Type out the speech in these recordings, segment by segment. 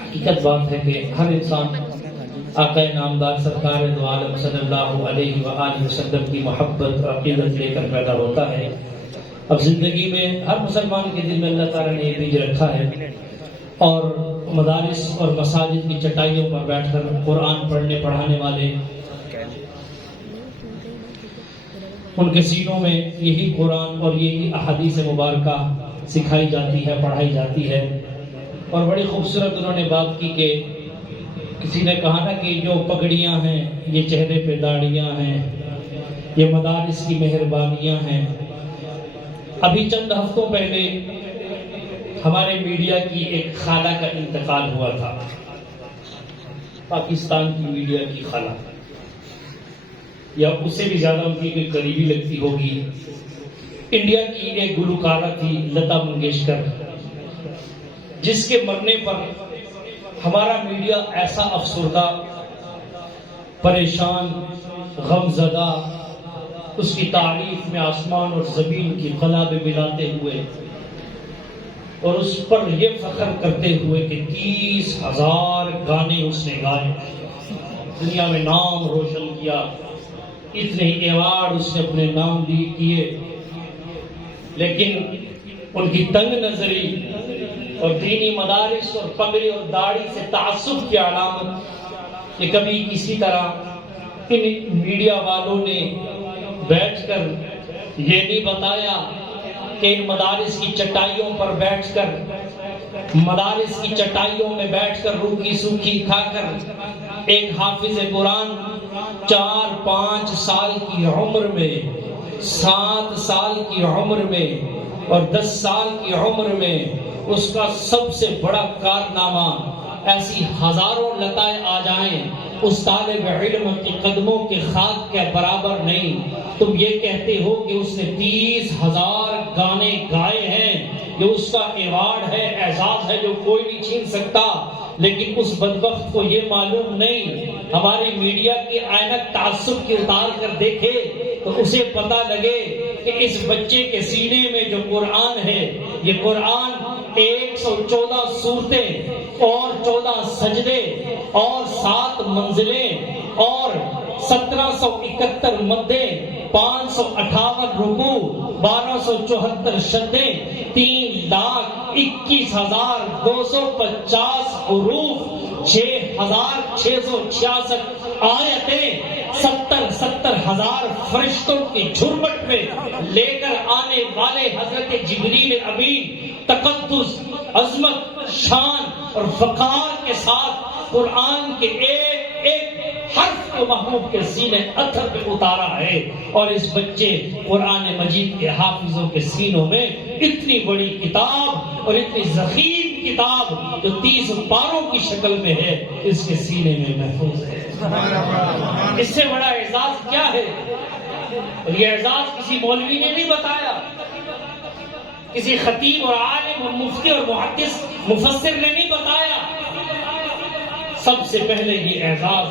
حقیقت بات ہے کہ ہر انسان آقا نامدار سرکار دو عالم صلی اللہ علیہ وآلہ وسلم کی محبت اور عقیدت لے کر پیدا ہوتا ہے۔ اب زندگی میں ہر مسلمان کے دل میں اللہ تعالیٰ نے یہ بیج رکھا ہے، اور مدارس اور مساجد کی چٹائیوں پر بیٹھ کر قرآن پڑھنے پڑھانے والے، ان کے سینوں میں یہی قرآن اور یہی احادیث مبارکہ سکھائی جاتی ہے، پڑھائی جاتی ہے۔ اور بڑی خوبصورت انہوں نے بات کی کہ کسی نے کہا نا کہ جو پگڑیاں ہیں، یہ چہرے پہ داڑیاں ہیں، یہ مدارس کی مہربانیاں ہیں۔ ابھی چند ہفتوں پہلے ہمارے میڈیا کی ایک خالہ کا انتقال ہوا تھا، پاکستان کی میڈیا کی خالہ، یا اس سے بھی زیادہ ان کی کوئی قریبی لگتی ہوگی۔ انڈیا کی ایک گلوکارہ تھی لتا منگیشکر، جس کے مرنے پر ہمارا میڈیا ایسا افسردہ، پریشان، غم زدہ، اس کی تعریف میں آسمان اور زمین کی قلابیں ملاتے ہوئے اور اس پر یہ فخر کرتے ہوئے کہ 30,000 گانے اس نے گائے، دنیا میں نام روشن کیا، اتنے ایوارڈ اس نے اپنے نام کیے، لیکن ان کی تنگ نظری اور دینی مدارس اور پگڑی اور داڑھی سے تعصب کی علامت کہ کبھی کسی طرح ان میڈیا والوں نے بیٹھ کر یہ نہیں بتایا کہ ان مدارس کی چٹائیوں پر بیٹھ کر، مدارس کی چٹائیوں میں بیٹھ کر روکھی سوکھی کھا کر ایک حافظ قرآن 4-5 سال کی عمر میں، 7 سال کی عمر میں اور 10 سال کی عمر میں اس کا سب سے بڑا کارنامہ، ایسی ہزاروں لتائیں آ جائیں اس طالب علم کے قدموں کے خاک کے برابر نہیں۔ تم یہ کہتے ہو کہ اس نے 30,000 گانے گائے ہیں، یہ اس کا ایوارڈ ہے، اعزاز ہے جو کوئی نہیں چھین سکتا، لیکن اس بدبخت کو یہ معلوم نہیں، ہماری میڈیا کی عینک تعصب کی اتار کر دیکھے تو اسے پتہ لگے کہ اس بچے کے سینے میں جو قرآن ہے، یہ قرآن 114 سورتیں اور 14 سجدے اور 7 منزلیں اور 1771 مدیں، 558 رکوع، 1274 شدیں، 3,21,250 حروف، 6,666 آیتیں، 70,000 فرشتوں کی جھرمٹ میں لے کر آنے والے حضرت جبریل امین تقدس، عظمت، شان اور وقار کے ساتھ قرآن کے ایک ایک حرف کو محبوب کے سینے اتھر پہ اتارا ہے، اور اس بچے قرآن مجید کے حافظوں کے سینوں میں اتنی بڑی کتاب اور اتنی ضخیم کتاب جو 30 پاروں کی شکل میں ہے اس کے سینے میں محفوظ ہے۔ اس سے بڑا اعزاز کیا ہے؟ اور یہ اعزاز کسی مولوی نے نہیں بتایا، کسی خطیب اور عالم اور مفتی اور محدث مفسر نے نہیں بتایا، سب سے پہلے یہ اعزاز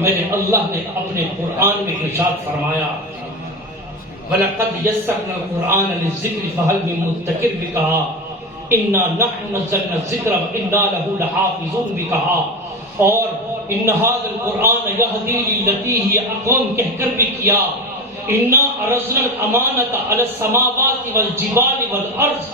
میرے اللہ نے اپنے قرآن میں ارشاد فرمایا، وَلَقَدْ يَسَّرْنَا الْقُرْآنَ لِلذِّكْرِ فَهَلْ مِن مُدَّكِرٍ بھی کہا، اِنَّا نَحْنُ نَزَّلْنَا الذِّكْرَ وَإِنَّا لَهُ لَحَافِظُونَ بھی کہا، اور إِنَّ هَذَا الْقُرْآنَ يَهْدِي لِلَّتِي هِيَ أَقْوَمُ کہہ کر بھی کیا، إِنَّا عَرَضْنَا الْأَمَانَةَ عَلَى السَّمَاوَاتِ وَالْجِبَالِ وَالْأَرْضِ،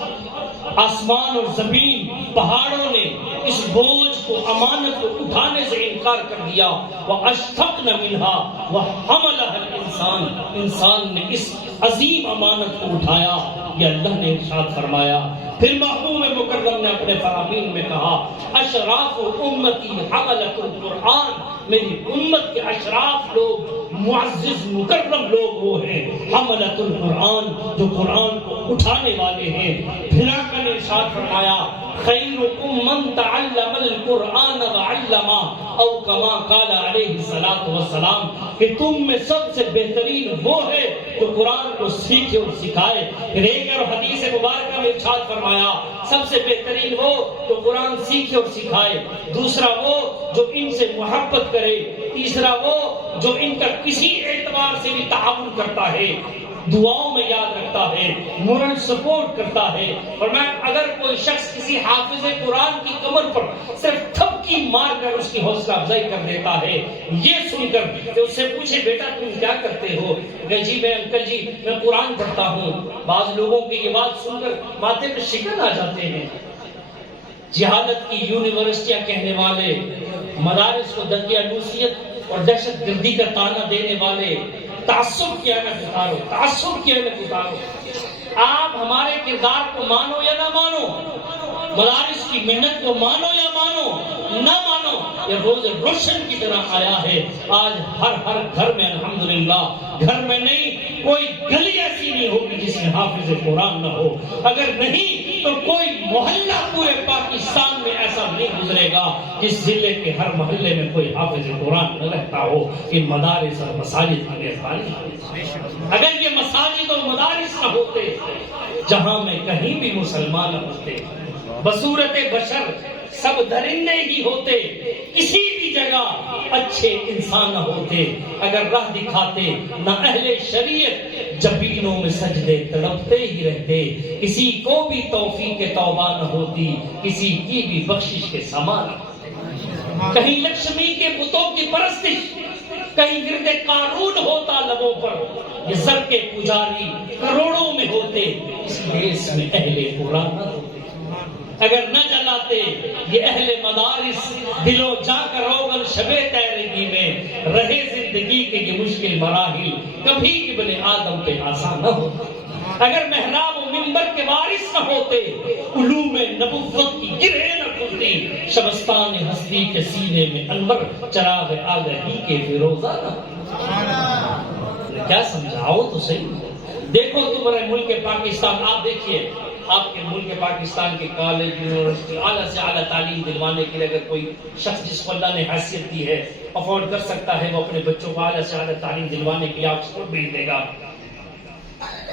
آسمان اور زمین، پہاڑوں نے اس بوجھ کو، امانت کو اٹھانے سے انکار کر دیا، وَأَشْفَقْنَ مِنْهَا وَحَمَلَهَا الْإِنسَانُ، انسان نے اس عظیم امانت کو اٹھایا، یہ اللہ نے ارشاد فرمایا۔ پھر محبوب مکرم نے اپنے فرامین میں کہا، اشراف امتی حملۃ القرآن، میری امت کے اشراف لوگ، معزز مکرم لوگ وہ ہیں حملۃ القرآن، جو قرآن کو اٹھانے والے ہیں۔ پھر آقا نے ارشاد فرمایا، خیرکم من تعلم القرآن وعلمہ، او کما قال علیہ الصلوۃ والسلام، کہ تم میں سب سے بہترین وہ ہے جو قرآن کو سیکھے اور سکھائے۔ پھر ایک اور حدیث مبارکہ میں ارشاد فرمایا، سب سے بہترین وہ جو قرآن سیکھے اور سکھائے، دوسرا وہ جو ان سے محبت کرے، تیسرا وہ جو ان کا کسی اعتبار سے بھی تعاون کرتا ہے، دعاؤں میں یاد رکھتا ہے، مورل سپورٹ کرتا ہے۔ اور میں اگر کوئی شخص کسی حافظ قرآن کی کمر پر صرف پکی مار کر اس کی حوصلہ افزائی کر دیتا ہے. یہ سن کر کہ اس سے پوچھے بیٹا تم کیا کرتے ہو؟ کہ جی میں انکل جی میں قرآن پڑھتا ہوں. بعض لوگوں کی یہ بات سن کر ماتھے پہ شکن آ جاتے ہیں. جہالت کی یونیورسٹیاں کہنے والے، مدارس کو دقیانوسیت اور دہشت گردی کا تانا دینے والے، تعصب کیا نہ اتارو، تعصب کیا نہ اتارو. آپ ہمارے کردار کو مانو یا نہ مانو، مدارس کی محنت کو مانو یا مانو نہ مانو، یہ روز روشن کی طرح آیا ہے. آج ہر گھر میں الحمدللہ، گھر میں نہیں کوئی گلی ایسی نہیں ہوگی جس میں حافظ قرآن نہ ہو. اگر نہیں تو کوئی محلہ پورے پاکستان میں ایسا نہیں گزرے گا جس ضلع کے ہر محلے میں کوئی حافظ قرآن نہ رہتا ہو. یہ مدارس اور مساجد کی میزبانی. اگر یہ مساجد اور مدارس نہ ہوتے، جہاں میں کہیں بھی مسلمان نہ ہوتے، بصورت بشر سب درندے ہی ہوتے، کسی بھی جگہ اچھے انسان نہ ہوتے، اگر راہ دکھاتے نہ اہل شریعت جبینوں میں سجدے تڑپتے ہی رہتے، کسی کو بھی توفیق توبہ نہ ہوتی، کسی کی بھی بخشش کے سامان نہ ہوتے. کہیں لکشمی کے بتوں کی پرستش، کہیں گرد قارون ہوتا لبوں پر، یہ سر کے پجاری کروڑوں میں ہوتے، اس دیس میں اہل قرآن نہ ہوتے. اگر نہ جلاتے یہ اہل مدارس دلو جا کر روغن شبے تیرگی میں، رہے زندگی کے یہ مشکل مراحل کبھی ابن آدم پہ آسان نہ ہوتے. اگر محراب و منبر کے وارث نہ ہوتے، علوم نبوت کی گرہ نہ کھلتی، شبستان ہستی کے سینے میں انور چراغ آگہی کے فیروزہ نہ ہوتے. کیا سمجھاؤ تو صحیح. دیکھو تمہارے ملک پاکستان، آپ دیکھیے آپ کے ملک پاکستان کے کالج، یونیورسٹی، اعلیٰ سے اعلیٰ تعلیم دلوانے کے لیے اگر کوئی شخص جس کو اللہ نے حیثیت دی ہے افورڈ کر سکتا ہے، وہ اپنے بچوں کو اعلیٰ سے اعلیٰ تعلیم دلوانے کے لیے آکسفورڈ بھیج دے گا،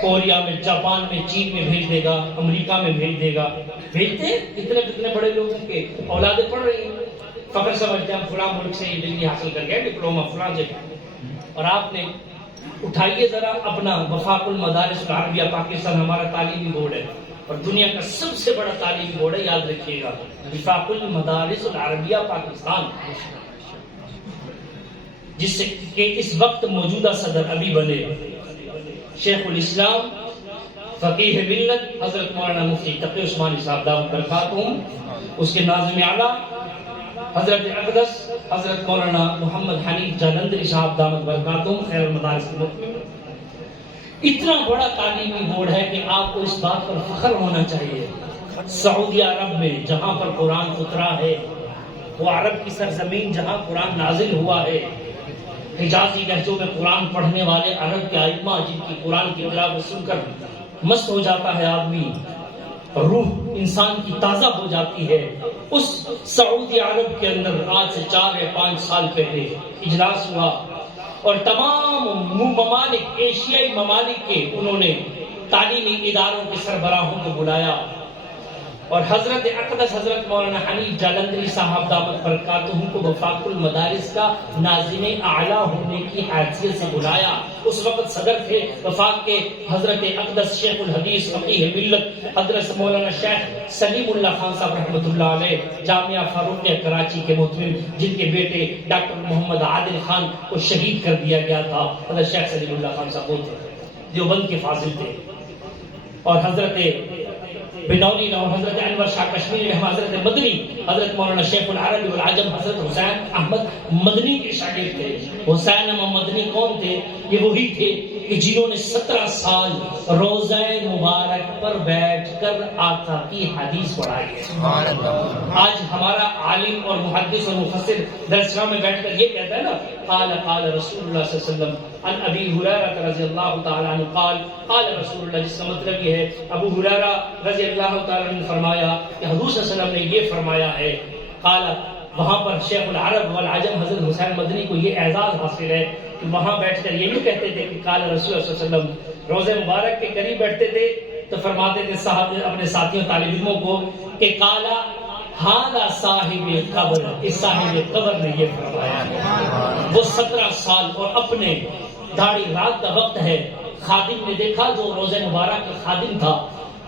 کوریا میں، جاپان میں، چین میں بھیج دے گا، امریکہ میں بھیج دے گا. بھیجتے ہیں کتنے بڑے لوگوں کے اولادیں پڑھ رہی ہیں، فخر سمجھتے ہیں فلاں ملک سے یہ ڈگری حاصل کر گئے، ڈپلوما فلاں جگہ. اور آپ نے اٹھائیے ذرا اپنا وفاق المدارس العربیہ پاکستان، ہمارا تعلیمی بورڈ ہے اور دنیا کا سب سے بڑا تعلیمی بورڈ ہے، یاد رکھیے گا، وفاق المدارس العربیہ پاکستان، جس سے کہ اس وقت موجودہ صدر ابھی بنے شیخ الاسلام فقیہ ملت حضرت مولانا مفتی تقی عثمانی صاحب دامت برکاتہم، اس کے ناظم اعلیٰ حضرت اقدس حضرت مولانا محمد حنیف جالندری صاحب دامت برکاتہم، خیر المدارس کے مطمئن. اتنا بڑا تعلیمی بورڈ ہے کہ آپ کو اس بات پر فخر ہونا چاہیے. سعودی عرب میں جہاں پر قرآن اترا ہے، وہ عرب کی سرزمین جہاں قرآن نازل ہوا ہے، حجازی لہجوں میں قرآن پڑھنے والے عرب کے ائمہ جن کی قرآن کی تلاوت سن کر مست ہو جاتا ہے آدمی، روح انسان کی تازہ ہو جاتی ہے. اس سعودی عرب کے اندر آج سے 4 یا 5 سال پہلے اجلاس ہوا اور تمام ممالک، ایشیائی ممالک کے انہوں نے تعلیمی اداروں کے سربراہوں کو بلایا اور حضرت اقدس حضرت مولانا حنیف جالندری صاحب دامت برکاتہم کو وفاق المدارس کا ناظم اعلیٰ ہونے کی حیثیت سے بلایا. اس وقت صدر تھے وفاق کے حضرت اقدس شیخ الحدیث فقیہ ملت حضرت مولانا شیخ سلیم اللہ خان صاحب رحمۃ اللہ علیہ، جامعہ فاروقیہ کراچی کے محترم، جن کے بیٹے ڈاکٹر محمد عادل خان کو شہید کر دیا گیا تھا. حضرت شیخ سلیم اللہ خان صاحب وہ تھے، دیوبند کے فاضل تھے. اور حضرت بنوری اور حضرت انور شاہ کشمیری رحمہ، حضرت مدنی حضرت مولانا شیخ العرب والعجم حضرت حسین احمد مدنی کے شاگرد تھے. حسین احمد مدنی کون تھے؟ یہ وہی تھے کہ جنہوں نے 17 سال روزہ مبارک پر بیٹھ کر آقا کی حدیث پڑھائی ہے. آج ہمارا عالم اور محدث اور مفسر درسگاہ میں بیٹھ کر یہ کہتا ہے نا، قال قال رسول اللہ صلی اللہ علیہ وسلم عن ابی ہریرہ رضی اللہ تعالی عنہ قال قال رسول اللہ، جس کا مطلب یہ ہے ابو ہریرہ رضی اللہ تعالی عنہ نے فرمایا کہ حضور صلی اللہ علیہ وسلم نے یہ فرمایا ہے. قال، وہاں پر شیخ العرب والعجم حضرت حسین مدنی کو یہ اعزاز حاصل ہے کہ وہاں بیٹھ کر یہ نہیں کہتے تھے کہ قال رسول اللہ صلی اللہ علیہ وسلم، روزے مبارک کے قریب بیٹھتے تھے تو فرماتے تھے صاحب اپنے ساتھیوں طالب علموں کو کہ قالا ہاذا صاحب قبر، اس صاحب قبر نے یہ فرمایا. وہ 17 سال اور اپنے داڑھی رات کا وقت ہے. خادم نے دیکھا جو روزہ مبارک کا خادم تھا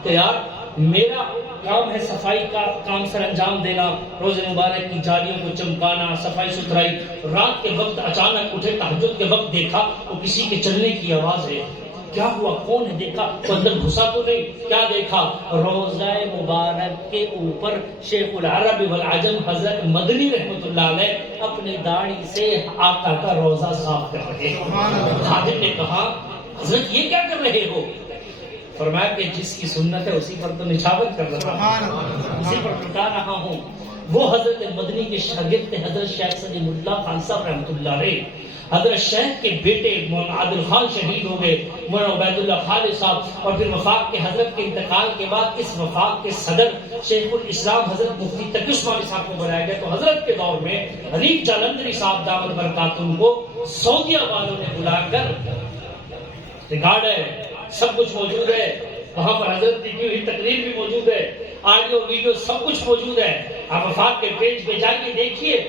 کہ یار میرا کام ہے صفائی کا کام سر انجام دینا، روز مبارک کی جالیوں کو چمکانا، صفائی ستھرائی. رات کے وقت اچانک اٹھے، تہجد کے وقت دیکھا وہ کسی کے چلنے کی آواز ہے. کیا ہوا؟ کون ہے؟ دیکھا تو اندر گھسا تو نہیں. کیا دیکھا؟ روضہ مبارک کے اوپر شیخ العرب والعجم حضرت مدنی رحمۃ اللہ علیہ اپنی داڑھی سے آقا کا روضہ صاف کر رہے ہیں. خادم نے کہا حضرت یہ کیا کر رہے ہو؟ فرمایا کہ جس کی سنت ہے اسی پر تو نچھاور کر رہا ہوں، اسی پر ٹکا رہا ہوں. وہ حضرت مدنی کے شاگرد تھے حضرت شیخ سلیم اللہ خان صاحب رحمۃ اللہ علیہ. حضرت شیخ کے بیٹے مولانا عادل خان شہید ہو گئے، مولانا عبید اللہ خالد صاحب، اور پھر وفاق کے حضرت کے انتقال کے بعد اس وفاق کے صدر شیخ الاسلام حضرت مفتی تقی عثمانی صاحب کو بنایا گیا. تو حضرت کے دور میں حنیف جالندھری صاحب دامت برکاتہم کو سعودیہ والوں نے بلا کر، ریکارڈ ہے، سب کچھ موجود ہے وہاں پر، حضرت کی ہوئی تقریر بھی موجود ہے، آڈیو ویڈیو سب کچھ موجود ہے. آپ وفاق کے پیج پہ جائیے دیکھیے.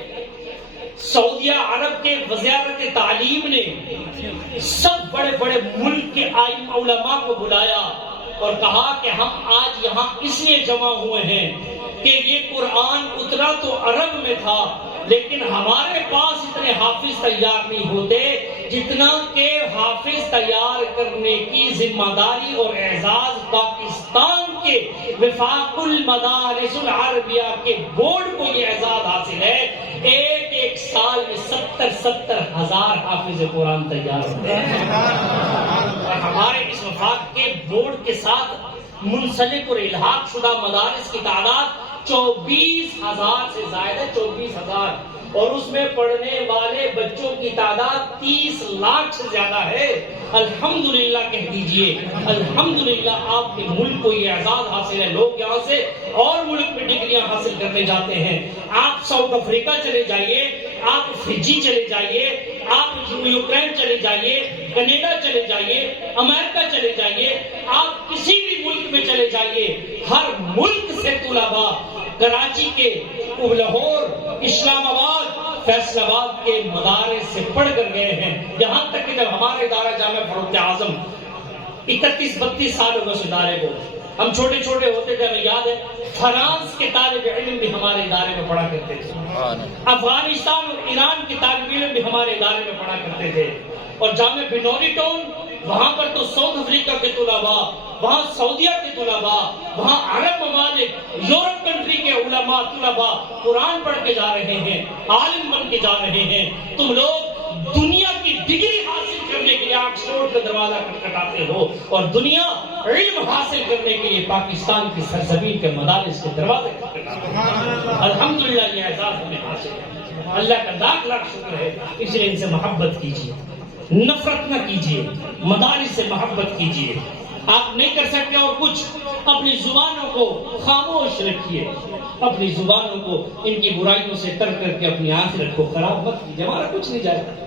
سعودیہ عرب کے وزارت تعلیم نے سب بڑے بڑے ملک کے علماء کو بلایا اور کہا کہ ہم آج یہاں اس لیے جمع ہوئے ہیں کہ یہ قرآن اترا تو عرب میں تھا، لیکن ہمارے پاس اتنے حافظ تیار نہیں ہوتے جتنا کہ حافظ تیار کرنے کی ذمہ داری اور اعزاز پاکستان کے وفاق المدارس العربیہ کے بورڈ کو یہ اعزاز حاصل ہے. ایک سال میں 70 ہزار حافظ قرآن تیار ہوتے ہیں، اور ہمارے اس وفاق کے بورڈ کے ساتھ منسلک اور الحاق شدہ مدارس کی تعداد 24,000 سے زائد ہے. 24,000، اور اس میں پڑھنے والے بچوں کی تعداد 30 لاکھ سے زیادہ ہے. الحمدللہ کہہ دیجئے، الحمدللہ آپ کے ملک کو یہ اعزاز حاصل ہے. لوگ یہاں سے اور ملک میں ڈگریاں حاصل کرنے جاتے ہیں. آپ ساؤتھ افریقہ چلے جائیے، آپ فجی چلے جائیے، آپ یوکرین چلے جائیے، کینیڈا چلے جائیے، امریکہ چلے جائیے، آپ کسی بھی ملک میں چلے جائیے، ہر ملک سے طلباء کراچی کے، لاہور، اسلام آباد، فیصل آباد کے مدارس سے پڑھ کر گئے ہیں. یہاں تک کہ جب ہمارے ادارہ جامعہ فروخت اعظم 31-32 سال ہوگا اس ادارے کو، ہم چھوٹے چھوٹے ہوتے تھے، ہمیں یاد ہے فرانس کے طالب علم بھی ہمارے ادارے میں پڑھا کرتے تھے، افغانستان اور ایران کے طالب علم بھی ہمارے ادارے میں پڑھا کرتے تھے. اور جامعہ بنوری ٹون، وہاں پر تو ساؤتھ افریقہ کے طلباء، وہاں سعودیہ کے طلباء، وہاں عرب ممالک، یورپ کنٹری کے علماء طلباء قرآن پڑھ کے جا رہے ہیں، عالم بن کے جا رہے ہیں. تم لوگ دنیا کی ڈگری حاصل کرنے کے لیے آکسفورڈ کا دروازہ کھٹکھٹاتے ہو، اور دنیا علم حاصل کرنے کے لیے پاکستان کی سرزمین کے مدارس کے دروازے کھٹکھٹاتے ہیں. الحمدللہ یہ اعزاز ہمیں حاصل ہے. اللہ کا لاکھ لاکھ شکر ہے. اس لیے ان سے محبت کیجیے، نفرت نہ کیجیے، مدارس سے محبت کیجیے. آپ نہیں کر سکتے اور کچھ، اپنی زبانوں کو خاموش رکھیے، اپنی زبانوں کو ان کی برائیوں سے ترک کر کے اپنی آخرت کو خراب مت کیجیے. ہمارا کچھ نہیں جائے گا.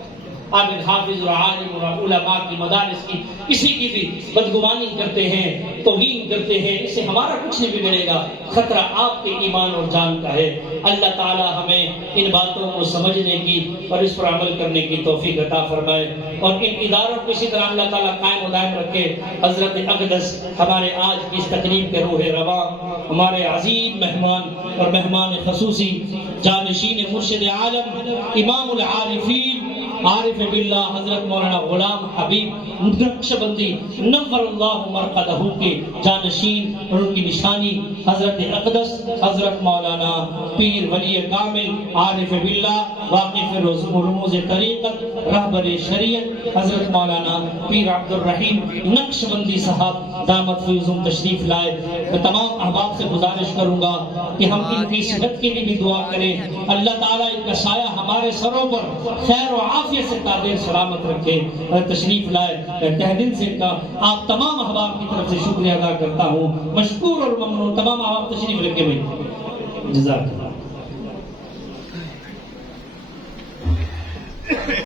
آپ ایک حافظ اور عالم اور علماء کی مدارس کی کسی کی بھی بدگمانی کرتے ہیں، توہین کرتے ہیں، اس سے ہمارا کچھ نہیں بگڑے گا. خطرہ آپ کے ایمان اور جان کا ہے. اللہ تعالی ہمیں ان باتوں کو سمجھنے کی اور اس پر عمل کرنے کی توفیق عطا فرمائے، اور ان اداروں کو اسی طرح اللہ تعالیٰ قائم و دائم رکھے. حضرت اقدس ہمارے آج کی اس تقریب کے روح رواں، ہمارے عظیم مہمان اور مہمان خصوصی جانشین مرشد عالم امام العارفین عارف باللہ حضرت مولانا غلام حبیب نقشبندی نور اللہ مرقدہ کے جانشین اور ان کی نشانی حضرت اقدس حضرت مولانا پیر ولی کامل عارف باللہ واقف رموز طریقت رہبر شریعت حضرت مولانا پیر عبد الرحیم نقشبندی صاحب دامت فیضم تشریف لائے. میں تمام احباب سے گزارش کروں گا کہ ہم ان کی صحت کے لیے بھی دعا کریں. اللہ تعالیٰ ان کا سایہ ہمارے سروں پر خیر و عافیت سے قادر سلامت رکھے. تشریف لائے. تہ دل سے ان کا آپ تمام احباب کی طرف سے شکریہ ادا کرتا ہوں. مشکور اور ممنون. تمام احباب تشریف رکھے بھائی. جزاک اللہ.